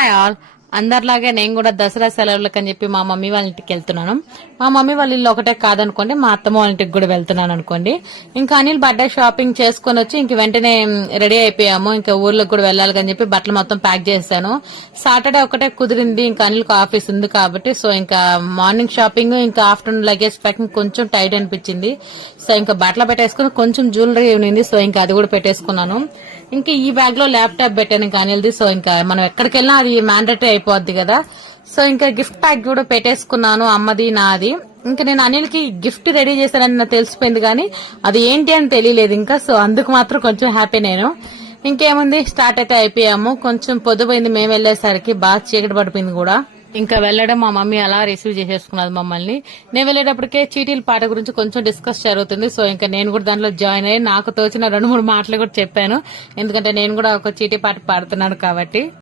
Hi all, అందరిలాగే నేను కూడా దసరా సెలవులకు అని చెప్పి మా మమ్మీ వాళ్ళ ఇంటికి వెళ్తున్నాను. మా మమ్మీ వాళ్ళ ఇల్లు ఒకటే కాదనుకోండి, మా అత్తమ్మ వాళ్ళ ఇంటికి కూడా వెళ్తున్నాను అనుకోండి. ఇంకా అనిల్ బర్త్డే షాపింగ్ చేసుకుని వచ్చి ఇంక వెంటనే రెడీ అయిపోయాము. ఇంకా ఊర్లోకి కూడా వెళ్ళాలి అని చెప్పి బట్టలు మొత్తం ప్యాక్ చేశాను. సాటర్డే ఒకటే కుదిరింది, ఇంకా అనిల్కి ఆఫీస్ ఉంది కాబట్టి. సో ఇంకా మార్నింగ్ షాపింగ్, ఇంకా ఆఫ్టర్నూన్ లగేజ్ ప్యాకింగ్ కొంచెం టైట్ అనిపించింది. సో ఇంకా బట్టలు పెట్టేసుకుని కొంచెం జ్యువెలరీ ఉంది, సో ఇంకా అది కూడా పెట్టేసుకున్నాను. ఇంకా ఈ బ్యాగ్ లో ల్యాప్టాప్ పెట్టాను ఇంకా అనిల్ది. సో ఇంకా మనం ఎక్కడికి వెళ్ళినా అది మ్యాండేటరీ అయిపోద్ది కదా. సో ఇంకా గిఫ్ట్ ప్యాక్ కూడా పెట్టేసుకున్నాను, అమ్మది నాది. ఇంకా నేను అనిల్ కి గిఫ్ట్ రెడీ చేశానని నాకు తెలిసిపోయింది, కానీ అది ఏంటి అని తెలియలేదు ఇంకా. సో అందుకు మాత్రం కొంచెం హ్యాపీ నేను. ఇంకేముంది, స్టార్ట్ అయితే అయిపోయాము. కొంచెం పొద్దుపోయింది మేము వెళ్లేసరికి, బాగా చీకటి పడిపోయింది కూడా. ఇంకా వెళ్ళడం మా మమ్మీ అలా రిసీవ్ చేసేసుకున్నది మమ్మల్ని. నేను వెళ్ళేటప్పటికే చీటీల పాట గురించి కొంచెం డిస్కస్ జరుగుతుంది. సో ఇంకా నేను కూడా దాంట్లో జాయిన్ అయ్యి నాకు తోచిన 2-3 మాటలు కూడా చెప్పాను, ఎందుకంటే నేను కూడా ఒక చీటీ పాట పాడుతున్నాను కాబట్టి.